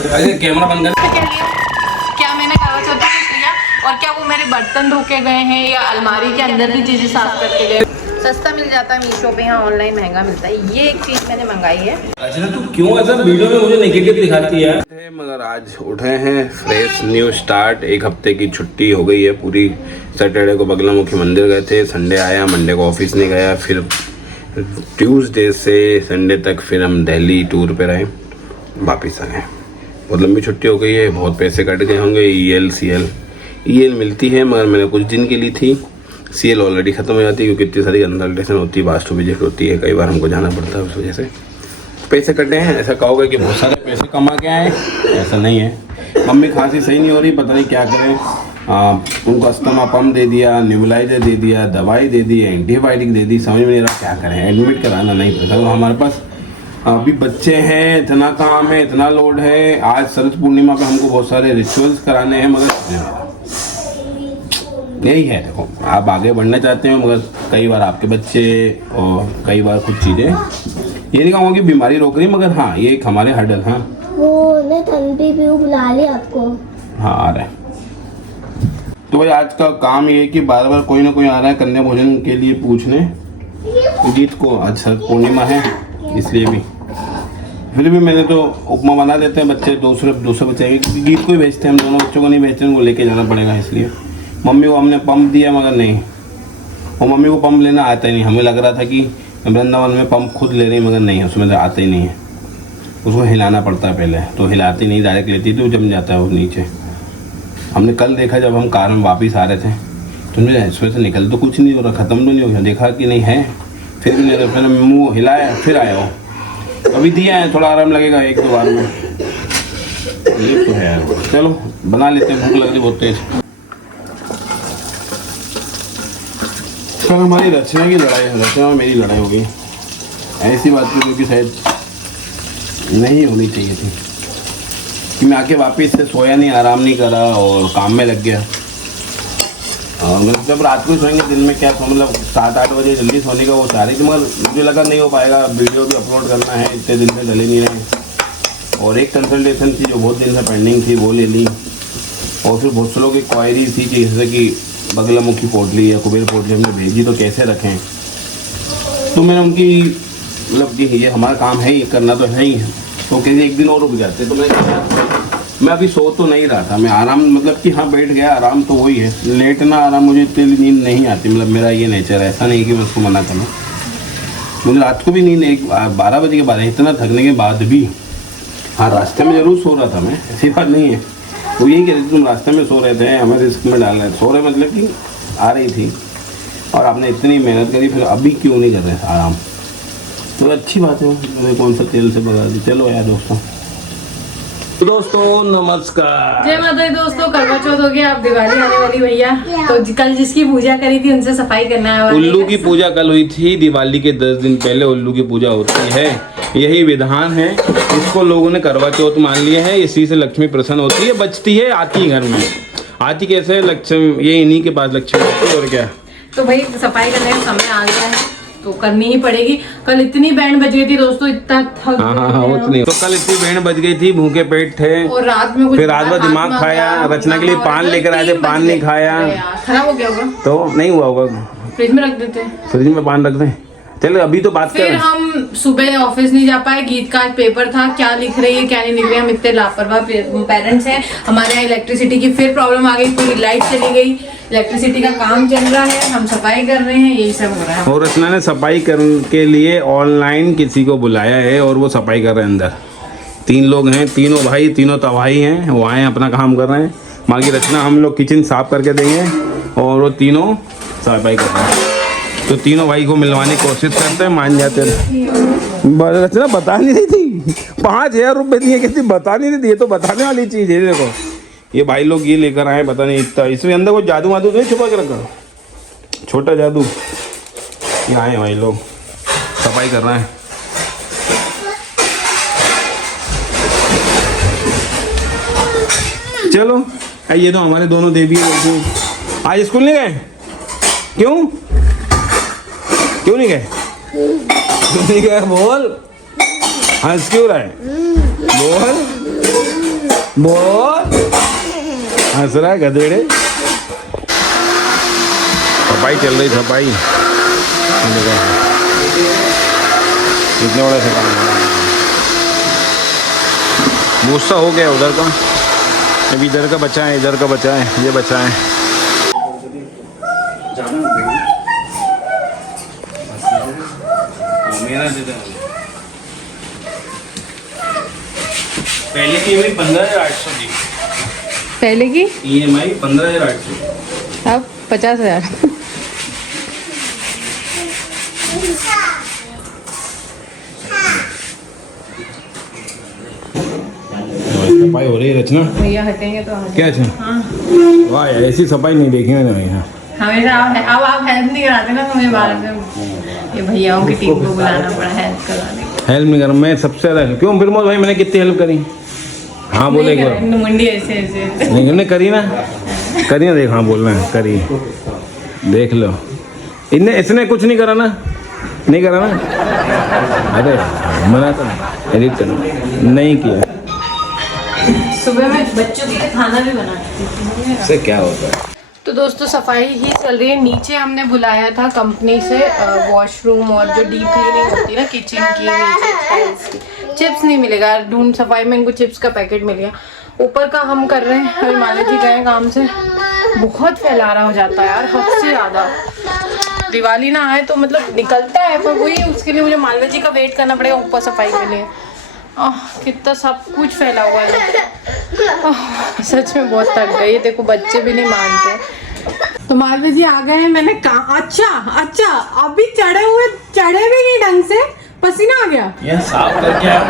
Camera बंद कर। क्या मैंने करवा चौथ में किया और क्या वो मेरे बर्तन धो के गए हैं या अलमारी के अंदर की चीजें साफ करके गए? सस्ता मिल जाता है मीशो पे, यहाँ ऑनलाइन महंगा मिलता है। ये एक चीज मैंने मंगाई है। अच्छा तू क्यों ऐसा वीडियो में मुझे नेगेटिव दिखाती है? मगर आज उठे हैं फ्रेश न्यू स्टार्ट। एक हफ्ते की छुट्टी हो गई है पूरी। सैटरडे को बगलामुखी मंदिर गए थे, संडे आया, मंडे को ऑफिस नहीं गया, फिर ट्यूसडे से संडे तक फिर हम दिल्ली टूर पे रहे, वापिस आ गए। बहुत लंबी छुट्टी हो गई है, बहुत पैसे कट गए होंगे। ईएल मिलती है मगर मैंने कुछ दिन के लिए थी। सीएल ऑलरेडी ख़त्म हो जाती है क्योंकि इतनी सारी कंसल्टेशन होती है, वास्तु विजिट होती है, कई बार हमको जाना पड़ता है, उस वजह से पैसे कटे हैं। ऐसा कहोगे कि बहुत सारे पैसे कमा के आए, ऐसा नहीं है। मम्मी खांसी सही नहीं हो रही, पता नहीं क्या करें। उनको अस्थमा पम्प दे दिया, न्यूबलाइजर दे दिया, दवाई दे दी, एंटीबायोटिक दे दी, समझ में नहीं रहा क्या करें। एडमिट कराना नहीं पड़ता। और हमारे पास अभी बच्चे हैं, इतना काम है, इतना लोड है। आज शरद पूर्णिमा पे हमको बहुत सारे रिचुअल्स कराने हैं, मगर यही है। देखो आप आगे बढ़ना चाहते हो मगर कई बार आपके बच्चे और कई बार कुछ चीज़ें, ये नहीं कहूँगा कि बीमारी रोक रही, मगर हाँ ये एक हमारे हर्डल। हाँ वो तंबी भी बुला ली आपको। हाँ आ रहा है। तो भाई आज का काम ये है कि बार बार कोई ना कोई आ रहा है कन्या भोजन के लिए पूछने। गीत को आज शरद पूर्णिमा है इसलिए भी, फिर भी मैंने तो उपमा बना देते हैं। बच्चे दूसरे बच्चे गीत को ही भेजते हैं, हम दोनों बच्चों को नहीं भेजते, उनको लेके जाना पड़ेगा। इसलिए मम्मी को हमने पंप दिया मगर नहीं, वो मम्मी को पंप लेना आता ही नहीं। हमें लग रहा था कि वृंदावन में पंप खुद ले रही, मगर नहीं, उसमें तो आता ही नहीं है। उसको हिलाना पड़ता है पहले, तो हिलाती नहीं, डायरेक्ट लेती तो जम जाता है वो नीचे। हमने कल देखा जब हम कार में वापस आ रहे थे तो इसमें से निकल तो कुछ नहीं हो रहा, ख़त्म तो नहीं हो गया। देखा कि नहीं है, फिर भी नहीं, फिर मुँह हिलाया, फिर आया वो। अभी दिया है, थोड़ा आराम लगेगा एक दो बार में। ये तो है। चलो बना लेते हैं, भूख लग रही बहुत तेज। कल हमारी रचना की लड़ाई, रचना में मेरी लड़ाई हो गई। ऐसी बात की क्योंकि शायद नहीं होनी चाहिए थी कि मैं आके वापस से सोया नहीं, आराम नहीं करा और काम में लग गया। और मतलब जब रात को सोएंगे, दिन में क्या मतलब 7-8 बजे जल्दी सोने का वो चाह रही थी, मगर मुझे लगा नहीं हो पाएगा। वीडियो भी अपलोड करना है, इतने दिन से डले नहीं रहे। और एक कंसल्टेशन थी जो बहुत दिन से पेंडिंग थी, वो ले ली। और फिर बहुत से लोग की क्वायरी थी कि जैसे कि बगलामुखी पोटली या कुबेर पोटली हमने भेजी तो कैसे रखें। तो मैंने उनकी मतलब कि ये हमारा काम है, ये करना तो है ही है। तो कहते एक दिन और रुक जाते। तो मैं अभी सो तो नहीं रहा था, मैं आराम मतलब कि हाँ बैठ गया, आराम तो वही है। लेटना आराम, मुझे इतनी नींद नहीं आती, मतलब मेरा ये नेचर है। ऐसा नहीं कि मैं उसको मना करूँ, मुझे रात को भी नींद 12 बजे के बाद, इतना थकने के बाद भी। हाँ रास्ते में ज़रूर सो रहा था मैं, ऐसी बात नहीं है। वो यही कह रही थी तुम रास्ते में सो रहे थे, हमें रिस्क में डाल रहे। सो रहे मतलब कि आ रही थी और आपने इतनी मेहनत करी, फिर अभी क्यों नहीं कर रहे आराम? तो अच्छी बात है, मैंने कौन सा तेल से बगा दी। चलो यार दोस्तों नमस्कार, जय माता दी दोस्तों। करवा चौथ हो गया, अब दिवाली आने वाली भैया। तो कल जिसकी पूजा करी थी उनसे सफाई करना है। उल्लू की पूजा कल हुई थी, दिवाली के 10 दिन पहले उल्लू की पूजा होती है। यही विधान है, इसको लोगों ने करवा चौथ मान लिया है। इसी से लक्ष्मी प्रसन्न होती है, बचती है, आती है घर में। आती कैसे? लक्ष्मी, ये इन्हीं के पास लक्ष्मी होती है। और क्या, तो भाई सफाई करने का समय आ गया है तो करनी ही पड़ेगी। कल इतनी बैंड बज गई थी दोस्तों, इतना थक। हाँ उतनी। तो कल इतनी बैंड बज गई थी, भूखे पेट थे और रात में फिर रात में दिमाग खाया। रचना के लिए पान लेकर आए थे, पान नहीं खाया, खराब हो गया होगा। तो नहीं हुआ होगा, फ्रिज में रख देते, फ्रिज में पान रख दें। चलो अभी तो बात फिर हम सुबह ऑफिस नहीं जा पाए। गीत का पेपर था, क्या लिख रही है क्या नहीं लिख रही है। हम इतने लापरवाह पेरेंट्स हैं। हमारे यहाँ इलेक्ट्रिसिटी की फिर प्रॉब्लम आ गई, पूरी लाइट चली गई। इलेक्ट्रिसिटी का काम चल रहा है, हम सफाई कर रहे हैं, यही सब हो रहा है। और रचना ने सफाई करने के लिए ऑनलाइन किसी को बुलाया है और वो सफाई कर रहे हैं अंदर। 3 लोग हैं, तीनों भाई, तीनों तबाही हैं, वो आए अपना काम कर रहे हैं। बाकी रचना हम लोग किचन साफ करके देंगे और वो तीनों सफाई कर रहे हैं। तो तीनों भाई को मिलवाने की कोशिश करते हैं, मान जाते हैं। रचना बता नहीं रही थी, 5000 रुपये दिए, किसी बता नहीं रही थी। ये तो बताने वाली चीज़ है। देखो ये भाई लोग ये लेकर आए, पता नहीं इतना इसमें अंदर कोई जादू वादू तो नहीं छुपा के रखा, छोटा जादू। ये आए भाई लोग सफाई कर रहे हैं। चलो ये तो हमारे दोनों देवी आज स्कूल नहीं गए। क्यों नहीं गए? क्यों नहीं गए? बोल, हंस क्यों रहा है? बोल। बोल हंस रहा है गधेड़े। सफाई चल रही, सफाई कितने बड़ा से काम है। गुस्सा हो गया उधर का, अभी इधर का बचा है, इधर का बचा है, ये बचा है। पहले की EMI 15,800 थी। पहले की EMI 15,800, अब 50,000। सफाई हो रही है रचना। भैया हटेंगे तो क्या अच्छा? हाँ वाह यार, ऐसी सफाई नहीं देखी मैंने यहाँ। हमेशा अब आप हेल्प नहीं कराते ना, तो मुझे बाहर से ये भैयाओं की टीम को बुलाना पड़ा हेल्प कराने। हेल्प नहीं कर, मैं सबसे ज़्यादा क्यों फिर भाई मैंने कितनी हेल्प करी? हाँ बोले एक बार। मुंडी ऐसे ऐसे नहीं हमने करी ना, देख हाँ बोल रहे हैं करी, देख लो। इसने कुछ नहीं करा ना, नहीं करा ना। अरे मना कर, एडिट करना नहीं किया। सुबह में बच्चों के लिए खाना भी बनाती थी। इससे क्या होता है? तो दोस्तों सफाई ही चल रही है। नीचे हमने बुलाया था कंपनी से वॉशरूम और जो डीप क्लीनिंग होती है ना किचन की, नीचे टाइल्स की। चिप्स नहीं मिलेगा, ढूंढ सफाई में इनको चिप्स का पैकेट मिल गया। ऊपर का हम कर रहे हैं, अभी माला जी गए काम से। बहुत फैलारा हो जाता है यार, हद से ज़्यादा। दिवाली ना आए तो मतलब निकलता है, पर वही उसके लिए मुझे माला जी का वेट करना पड़ेगा ऊपर सफाई के लिए। कितना सब कुछ फैला हुआ है। सच में बहुत थक गई। देखो बच्चे भी नहीं मानते। तो मालवी जी आ गए हैं, मैंने कहा अच्छा अभी चढ़े भी नहीं ढंग से, पसीना आ गया। यह साफ करके आया।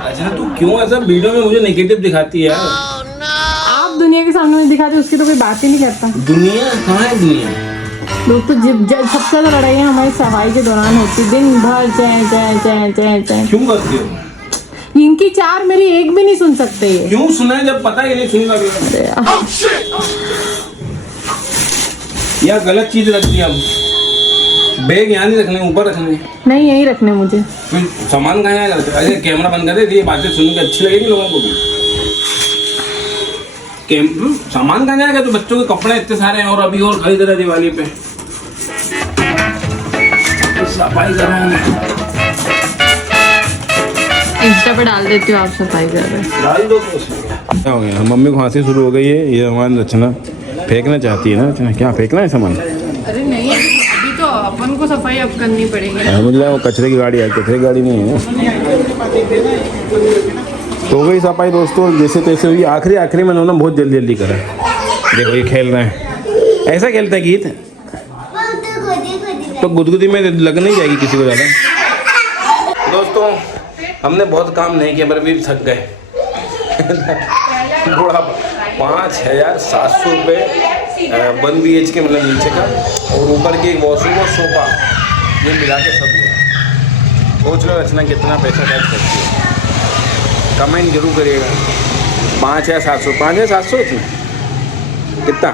अच्छा तू क्यों ऐसा वीडियो में मुझे नेगेटिव दिखाती है यार? आप दुनिया के सामने में दिखाते, उसकी तो कोई बात ही नहीं करता। दुनिया कहाँ है दुनिया? दोस्तों सबसे ज्यादा लड़ाइयाँ हमारी सफाई के दौरान होती, दिन भर चै। क्यों करती हो? इनकी चार मेरी एक भी नहीं सुन सकते ये। क्यों सुना है जब पता ही नहीं सुन कर? यार गलत चीज रख दी। हम बैग यहाँ नहीं रखने, ऊपर रखने। नहीं यही रखने मुझे। फिर सामान कहाँ यहाँ रखते? अरे कैमरा बंद कर दे, ये बातें सुनने की अच्छी लगेगी लोगों को भी। सामान कहाँ जाएगा? तो बच्चों के कपड़े इतने सारे हैं और अभी और खरीद रहे दिवाली पे। सफाई कर रहा हूँ, इंस्टा पे डाल देती हूँ, आप सफाई कर रहे हैं। डाल दो तो उसमें। क्या हो गया? मम्मी को खांसी शुरू हो गई है। ये हमारी रचना फेंकना चाहती है ना। रचना क्या फेंकना है सामान? अरे नहीं, अभी तो अपन को सफाई अब करनी पड़ेगी। मुझे वो कचरे की गाड़ी है, कचरे की गाड़ी नहीं है। तो हो गई सफाई दोस्तों, जैसे तैसे हुई। आखिरी में उन्होंने बहुत जल्दी करा। देखो ये खेल रहे हैं, ऐसा खेलते हैं गीत। तो गुदगुदी में लग नहीं जाएगी किसी को ज़्यादा। दोस्तों हमने बहुत काम नहीं किया पर भी थक गए। थोड़ा 5,700 रुपये 1 BHK मतलब नीचे का, और ऊपर के वॉशरूम और सोफा, ये मिला के सब हुआ। सोच लो रचना कितना पैसा खर्च करती है। कमेंट जरूर करिएगा। 5,700 इसमें कितना?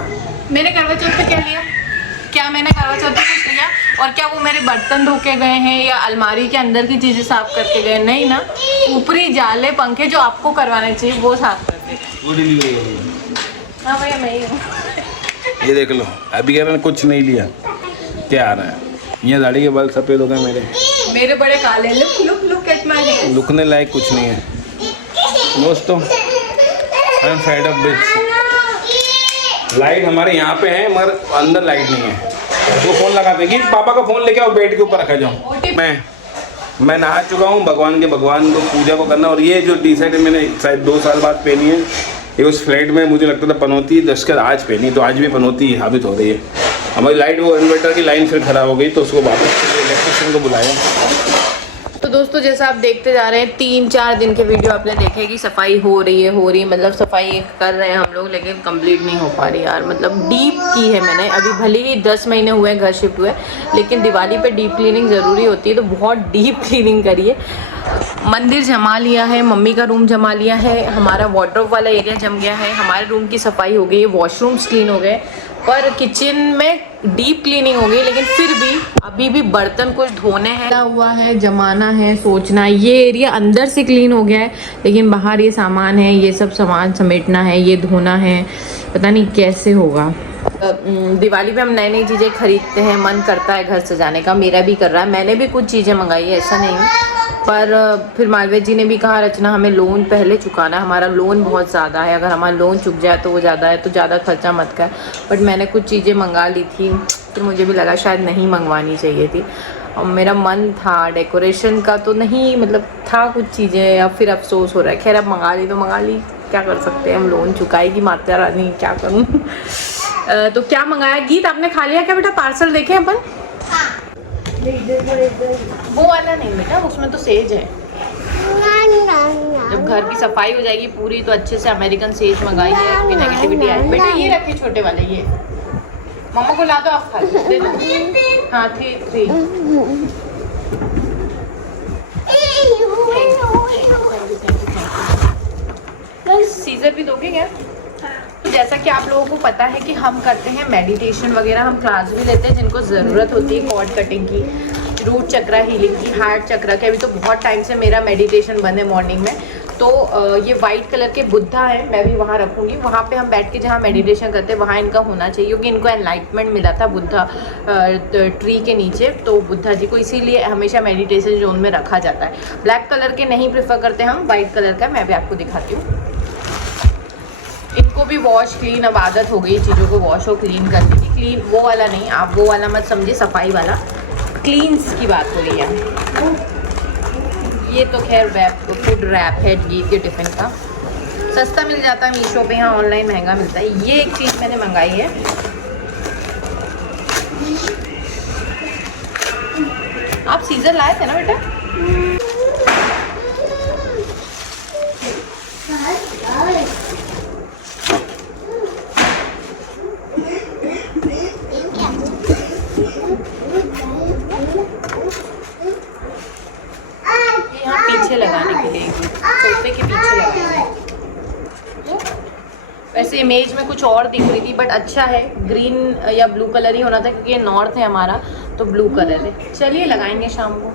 मैंने करवा चौथ पे क्या लिया? क्या मैंने करवा चौथ पे कुछ लिया? और क्या वो मेरे बर्तन धो के गए हैं या अलमारी के अंदर की चीजें साफ करके गए? नहीं ना, ऊपरी जाले पंखे जो आपको करवाने चाहिए वो साफ करके। हाँ भैया मैं ही हूँ। ये देख लो, अभी कह रहे हैं कुछ नहीं लिया, क्या आ रहा है? ये दाढ़ी के बाल सफेद हो गए मेरे बड़े काले। Look at my hair. लुकने लायक कुछ नहीं है दोस्तों। I am fed up with. Light हमारे यहाँ पे है मगर अंदर लाइट नहीं है। वो फोन लगाते हैं कि पापा का फोन लेके आओ, बेड के ऊपर रखा जाओ। मैं नहा चुका हूँ। भगवान को पूजा को करना। और ये जो टी शर्ट मैंने शायद 2 साल बाद पहनी है, ये उस फ्लैट में मुझे लगता था पनौती, दशकर आज पहनी, तो आज भी पनौती साबित हो रही है। हमारी लाइट, वो इन्वर्टर की लाइन फिर खराब हो गई, तो उसको वापस इलेक्ट्रिशियन को बुलाया। तो दोस्तों जैसा आप देखते जा रहे हैं, 3-4 दिन के वीडियो आपने देखे कि सफाई हो रही है मतलब सफाई कर रहे हैं हम लोग, लेकिन कंप्लीट नहीं हो पा रही यार। मतलब डीप की है मैंने, अभी भले ही 10 महीने हुए घर शिफ्ट हुए, लेकिन दिवाली पे डीप क्लीनिंग ज़रूरी होती है, तो बहुत डीप क्लीनिंग करिए। मंदिर जमा लिया है, मम्मी का रूम जमा लिया है, हमारा वार्डरोब वाला एरिया जम गया है, हमारे रूम की सफाई हो गई है, वॉशरूम्स क्लीन हो गए, पर किचन में डीप क्लीनिंग हो गई, लेकिन फिर भी अभी भी बर्तन कुछ धोने हैं, हुआ है, जमाना है, सोचना है। ये एरिया अंदर से क्लीन हो गया है, लेकिन बाहर ये सामान है, ये सब सामान समेटना है, ये धोना है, पता नहीं कैसे होगा। दिवाली पे हम नई नई चीज़ें खरीदते हैं, मन करता है घर सजाने का, मेरा भी कर रहा है, मैंने भी कुछ चीज़ें मंगाई है, ऐसा नहीं है। पर फिर मालवीय जी ने भी कहा रचना हमें लोन पहले चुकाना है, हमारा लोन बहुत ज़्यादा है, अगर हमारा लोन चुक जाए तो वो ज़्यादा है, तो ज़्यादा खर्चा मत कर। बट मैंने कुछ चीज़ें मंगा ली थी, फिर मुझे भी लगा शायद नहीं मंगवानी चाहिए थी, और मेरा मन था डेकोरेशन का तो नहीं, मतलब था कुछ चीज़ें, अब फिर अफसोस हो रहा है। खैर अब मंगा ली तो मंगा ली, क्या कर सकते हैं, हम लोन चुकाएगी माता रानी, क्या करूँ। तो क्या मंगाया गीत, आपने खा लिया क्या बेटा? पार्सल देखें अपन? वो वाला नहीं बेटा, उसमें तो सेज है। जब घर की सफाई हो जाएगी पूरी तो अच्छे से अमेरिकन सेज मंगाई है, आपकी नेगेटिविटी आई। बेटा ये रखे छोटे वाले, ये मम्मा को ला दो, आप खा दे दो। हाँ 3 सीजर भी दोगे क्या? तो जैसा कि आप लोगों को पता है कि हम करते हैं मेडिटेशन वगैरह, हम क्लास भी लेते हैं जिनको ज़रूरत होती है कॉर्ड कटिंग की, रूट चक्रा हीलिंग की, हार्ट चक्रा की। अभी तो बहुत टाइम से मेरा मेडिटेशन बंद है मॉर्निंग में, तो ये वाइट कलर के बुद्धा है, मैं भी वहाँ रखूँगी, वहाँ पे हम बैठ के जहाँ मेडिटेशन करते हैं वहाँ इनका होना चाहिए, क्योंकि इनको एनलाइटमेंट मिला था बुद्धा ट्री के नीचे, तो बुद्धा जी को इसीलिए हमेशा मेडिटेशन जोन में रखा जाता है। ब्लैक कलर के नहीं प्रेफर करते हम, वाइट कलर का मैं भी आपको दिखाती हूँ। इनको भी वॉश क्लीन, अब आदत हो गई चीज़ों को वॉश और क्लीन करने की। क्लीन वो वाला नहीं, आप वो वाला मत समझिए, सफाई वाला, क्लीन्स की बात हो रही है। ये तो खैर फूड रैप है गीत के टिफ़िन का, सस्ता मिल जाता है मीशो पे, यहाँ ऑनलाइन महंगा मिलता है। ये एक चीज़ मैंने मंगाई है, आप सीजर लाए थे ना बेटा? पीछे लगाने के लिए, सोफे के पीछे लगाएंगे। वैसे इमेज में कुछ और दिख रही थी, बट अच्छा है, ग्रीन या ब्लू कलर ही होना था, क्योंकि ये नॉर्थ है हमारा, तो ब्लू कलर है। चलिए लगाएंगे शाम को।